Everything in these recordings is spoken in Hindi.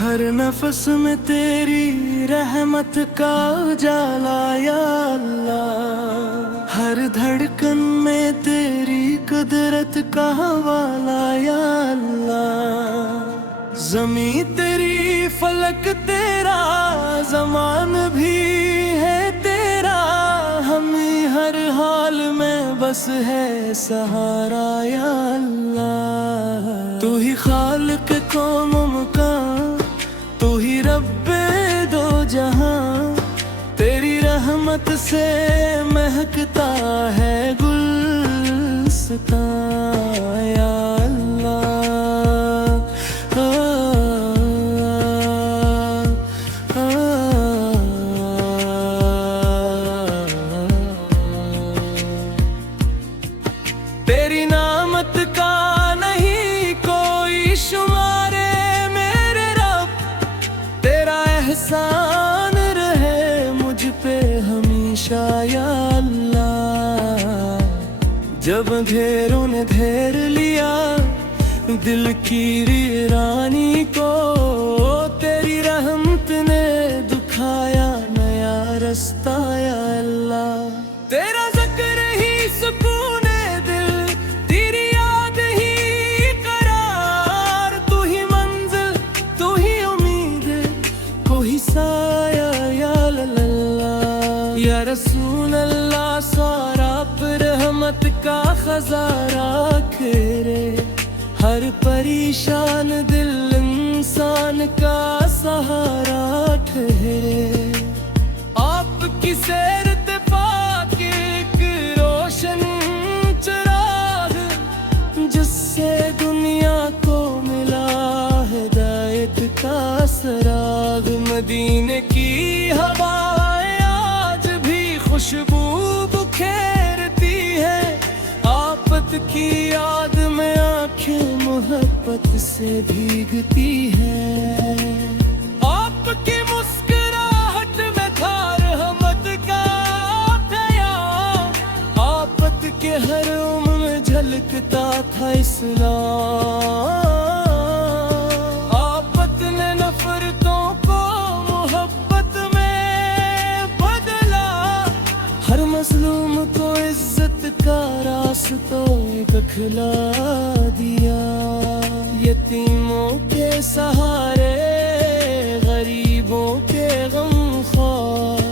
हर नफस में तेरी रहमत का उजाला या अल्लाह, हर धड़कन में तेरी कुदरत का हवाला या अल्लाह। ज़मीं तेरी फलक तेरा ज़मान भी है तेरा, हमें हर हाल में बस है सहारा या अल्लाह। तू ही खालिक कौम मकान, तू ही रब्बे दो जहां, तेरी रहमत से महकता है गुलस्तां या तेरी नामत का नहीं कोई शुमारे मेरे रब, तेरा एहसान रहे मुझ पे हमेशा या अल्लाह। जब अंधेरों ने घेर लिया दिल की वीरानी को, तेरी रहमत ने दिखाया नया रास्ता या अल्लाह। तेरा ज़िक्र ही सुकून या रसूल अल्लाह, सारा रहमत का खजाना खेरे, हर परेशान दिल इंसान का सहारा ठहरे। आपकी सैरत पाक एक रोशन चिराग, जिससे दुनिया को मिला हिदायत का सराग। मदीने की हवा खुशबू बुखेरती है, आफत की याद में आंखें मोहब्बत से भीगती है। आपकी मुस्कुराहट में था रहमत का क़याम, आफत के हर उम्र में झलकता था इस्लाम। आफत ने नफरतों को मोहब्बत हर मजलूम को इज्जत का रास्ता दिखला दिया। यतीमों के सहारे गरीबों के गमख्वार,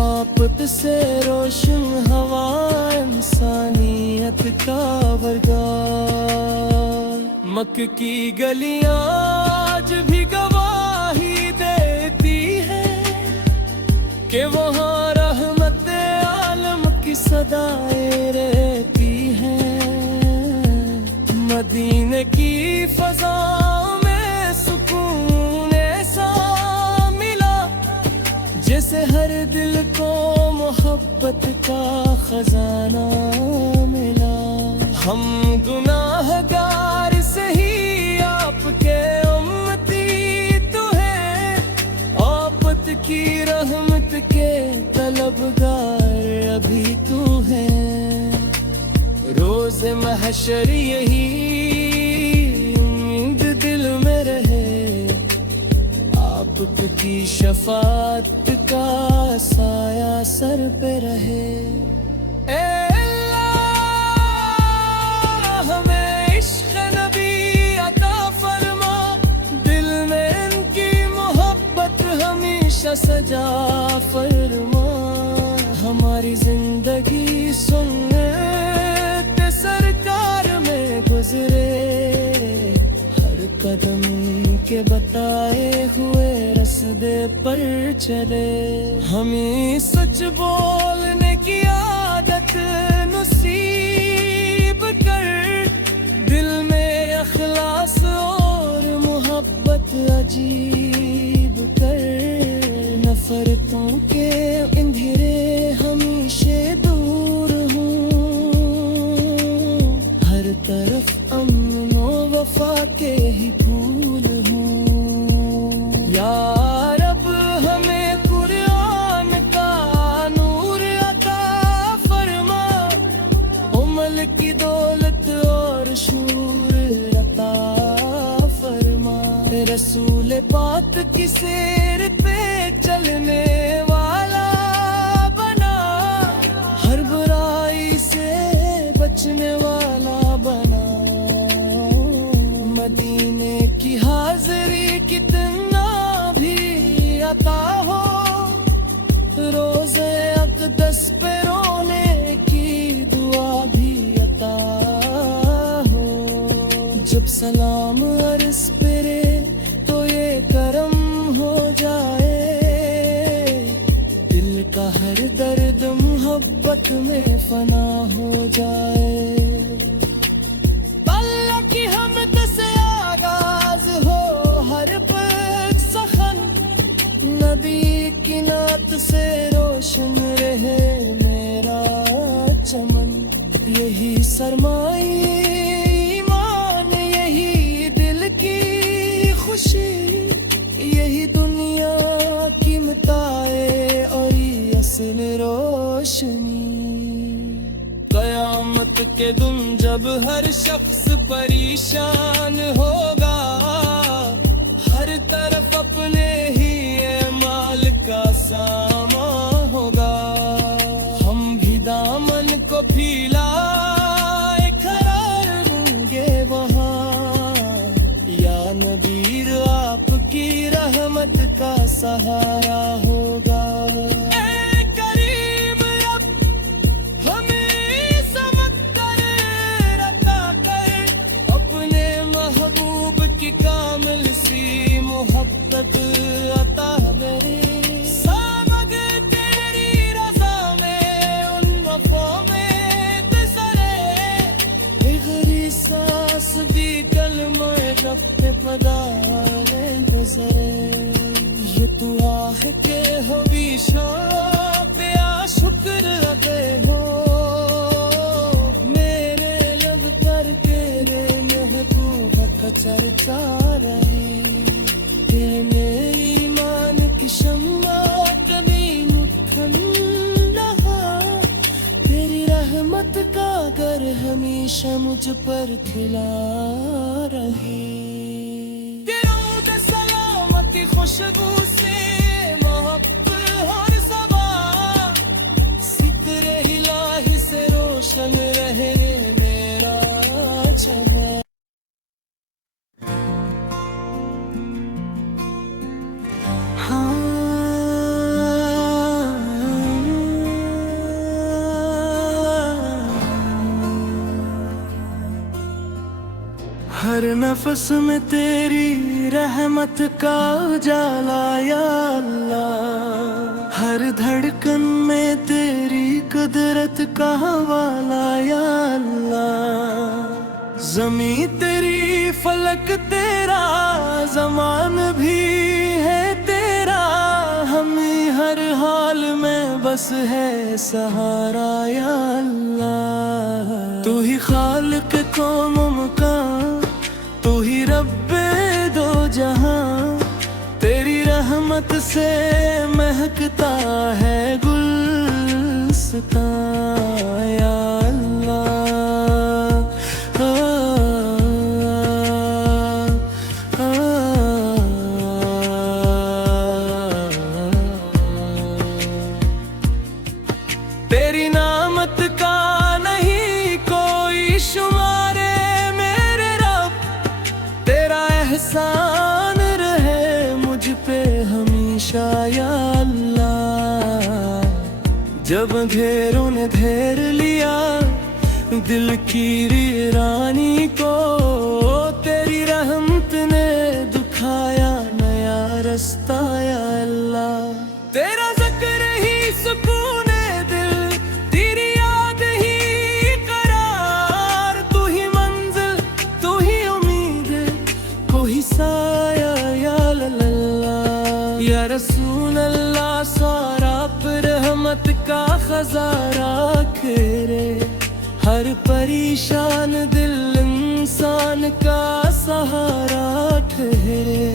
आफत से रोशन हवा इंसानियत का वरदान। मक्के की गलियां आज भी गवाही देती है कि वहाँ सदाएं रहती हैं। मदीने की फजा में सुकून ऐसा मिला, जैसे हर दिल को मोहब्बत का खजाना मिला। हम गुनाहगार सही आपके उम्मती तो हैं, आफत की रहमत के तलबगार अभी तू है। रोज़ महशर यही उम्मीद दिल में रहे, आपकी शफाअत का साया सर पे रहे। ए अल्लाह, हमें इश्क़ नबी अता फरमा, दिल में इनकी मोहब्बत हमेशा सजा फरमा। हमारी जिंदगी सुन्नत सरकार में गुजरे, हर कदम के बताए हुए रस्ते पर चले। हमें सच बोलने की आदत नसीब कर, दिल में अखलास और मोहब्बत अजीब कर। नफरतों के अंधेरे हमेशा दूर हूँ, हर तरफ अमन व वफा के ही फूल हूँ। या रब, हमें कुरान का नूर अता फरमा, उमल की दौलत और शूर अता फरमा। रसूल पाक की सैर पे चलने वाला बना, हर बुराई से बचने वाला बना। मदीने की हाजिरी कितना भी अता हो, रोज़े अक़दस पे रोने की दुआ भी अता हो। जब सलाम अर्ज़ पेरे तो ये करम हो जाए, दिल का हर दर्द मोहब्बत में फना हो जाए। अल्लाह की हमद से आगाज हो हर पल सखन, नबी की नात से रोशन रहे मेरा चमन। यही सरमाए ईमान, यही दिल की खुशी, यही दुनिया की मताए और ये असल रोशनी। क़यामत के दिन जब हर शख्स परेशान होगा, हर तरफ अपने ही माल का सामा होगा। हम भी दामन को फैलाए खड़े वहाँ, या नबीर आपकी रहमत का सहारा होगा। कामिल सी मोहब्बत अता मेरी, सामग तेरी रज़ा में उन वफ़ा में गुज़रे। बिगड़ी सांस भी कलमा रब पे पढ़ाने गुज़रे। ये दुआ है के हमेशा पे आ शुक्र अदे हो, मेरे लब करके रे महबूब का चर्चा रही। तेरे ईमान की शम्मा कभी ठंडा, तेरी रहमत का घर हमेशा मुझ पर खिला रही। दरूद सलामती खुशबू से मोहब्बत हर सबा, सितरे इलाही से रोशन रहे मेरा चमन। हर नफस में तेरी रहमत का उजाला या अल्लाह, हर धड़कन में तेरी कुदरत का हवाला या अल्लाह। ज़मीं तेरी फलक तेरा ज़मान भी है तेरा, हमें हर हाल में बस है सहारा या अल्लाह। तू ही खालिक कौम मकान, तू ही रब्बे दो जहां, तेरी रहमत से महकता है गुलस्तां या अल्लाह। तेरी नामत का नहीं कोई शुमारे मेरे रब, तेरा एहसान रहे मुझ पे हमेशा या अल्लाह। जब अंधेरों ने घेर लिया दिल की वीरानी को, तेरी रहमत ने दिखाया नया रास्ता या अल्लाह। तेरा ज़िक्र ही सुकून दिल, तेरी याद ही करार, तू ही मंजिल तू ही उम्मीद, कोई साया या अल्लाह। या रसूल अल्लाह सारा रहमत का खजाना खेरे, हर परेशान दिल इंसान का सहारा ठहरे।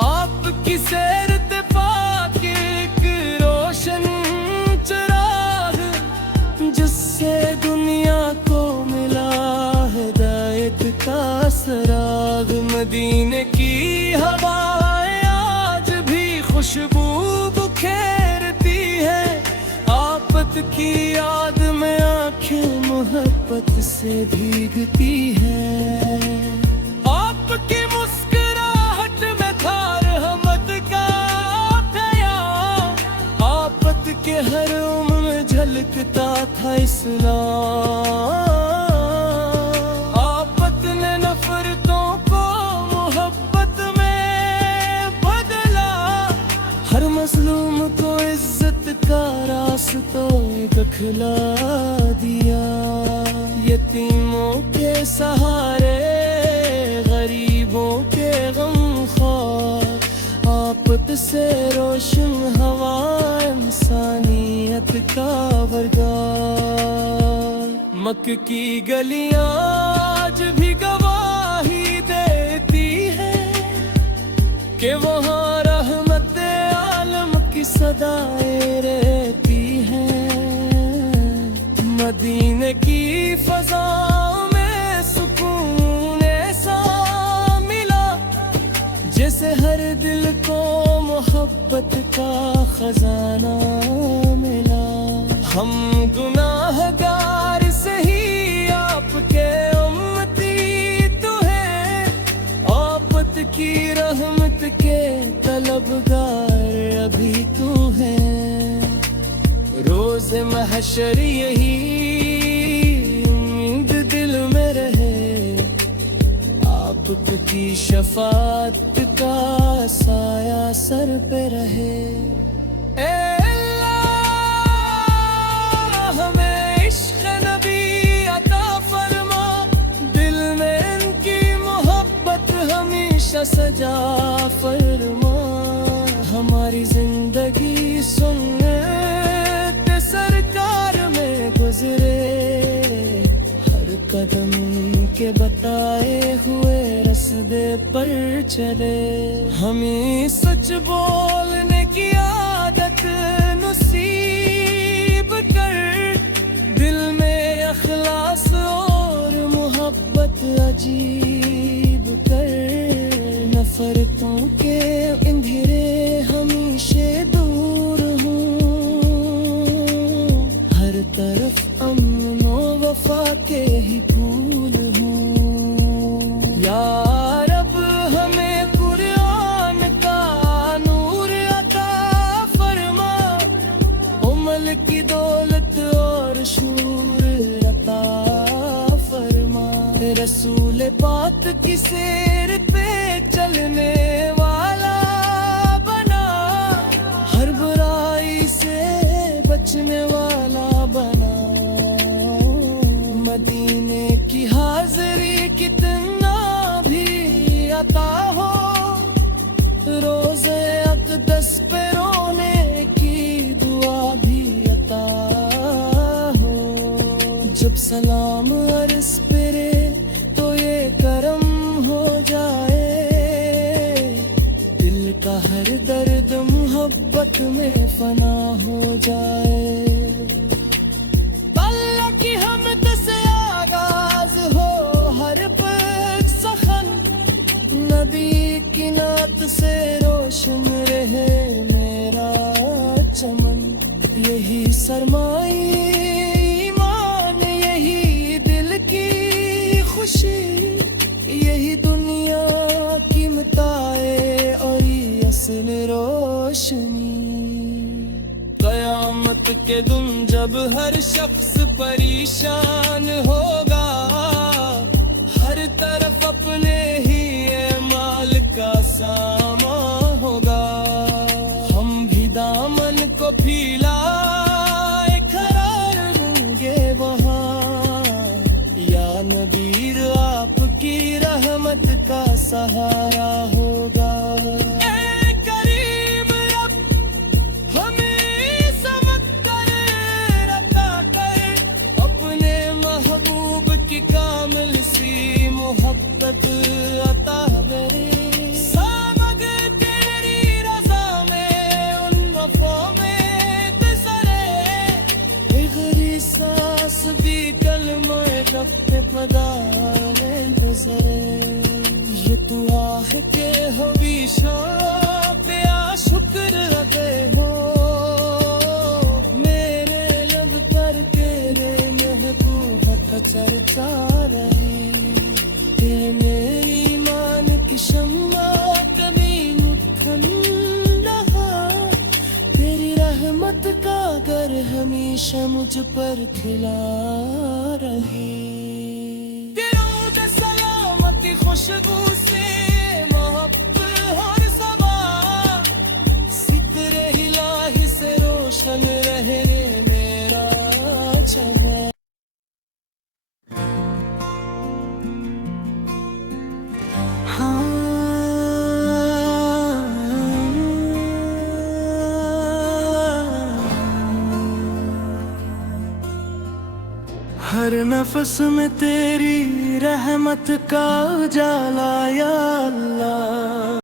आपकी सैर ते पाके एक रोशन चिराग, जिससे दुनिया को मिला हिदायत का सराग। मदीने की की याद में आंखें मोहब्बत से भीगती है। आपकी मुस्कुराहट में था रहमत का प्यार, आफत के हर उम्र में झलकता था इस्लाम। आफत ने नफरतों को मोहब्बत में बदला, हर मजलूम को इज्जत का रास्ता दिखला दिया। यतीमों के सहारे, गरीबों के गमख्वार, आफत से रोशन हवा इंसानियत का वरदान। मक्के की गलियां आज भी गवाही देती है कि वहाँ रहमत आलम की सदाएं रहती हैं। मदीने की फज़ाओं में सुकून ऐसा मिला, जैसे हर दिल को मोहब्बत का खजाना मिला। हम गुनाहगार सही, आपके उम्मती तो हैं, आफत की रहमत के तलबगार अभी तू है। रोज़ महशर यही उम्मीद दिल में रहे, आपकी शफाअत का साया सर पे रहे। ए अल्लाह हमें इश्क़ नबी अता फरमा, दिल में इनकी मोहब्बत हमेशा सजा फरमा। हमारी जिंदगी सुन्नत सरकार में गुजरे, हर कदम के बताए हुए रस्ते पर चले। हमें सच बोलने की आदत नसीब कर, दिल में अखलास और मोहब्बत अजीब कर। नफरतों के अंधेरे हमेशा दूर हूँ, हर तरफ अमन व वफा के ही फूल हूँ। या रब हमें कुरान का नूर अता फरमा, उमल की दौलत और शूर अता फरमा। रसूल पाक की सैर पे चलने वाला बना, हर बुराई से बचने वाला बना। मदीने की हाज़री कितना भी अता हो, रोज़े अक़दस पे रोने की दुआ भी अता हो। जब सलाम अर्ज़ पे तो ये करम हो जाए, दिल का हर दर्द मोहब्बत में फना हो जाए। अल्लाह की हमद से आगाज हो हर पग सखन, नबी की नात से रोशन रहे मेरा चमन। यही सरमाई ईमान, यही दिल की खुशी, यही दुनिया की मताए और ये असल रोशनी। क़यामत के दिन जब हर शख्स परेशान होगा, हर तरफ अपने ही माल का सामा होगा। हम भी दामन को फैलाए खड़ा रहेंगे वहाँ, या नबीर आपकी रहमत का सहारा होगा। कामिल सी मोहब्बत अता करे, सामग तेरी रज़ा में उन वफ़ा में गुज़रे। इगरी सांस भी कलमा रफ़्ते पदा में गुज़रे। ये दुआ है कि हमेशा या शुक्र अदे हो, मेरे लब चर्चा रहे। तेरे मेरी ईमान की शम्मा कभी मुठन रहा, तेरी रहमत का घर हमेशा मुझ पर खिला रहे। दिलों में सलामती खुशबू से मोहब्बत और सबा, सितरे इलाही से रोशन रहे मेरा जमां। हर नफस में तेरी रहमत का उजाला या अल्लाह।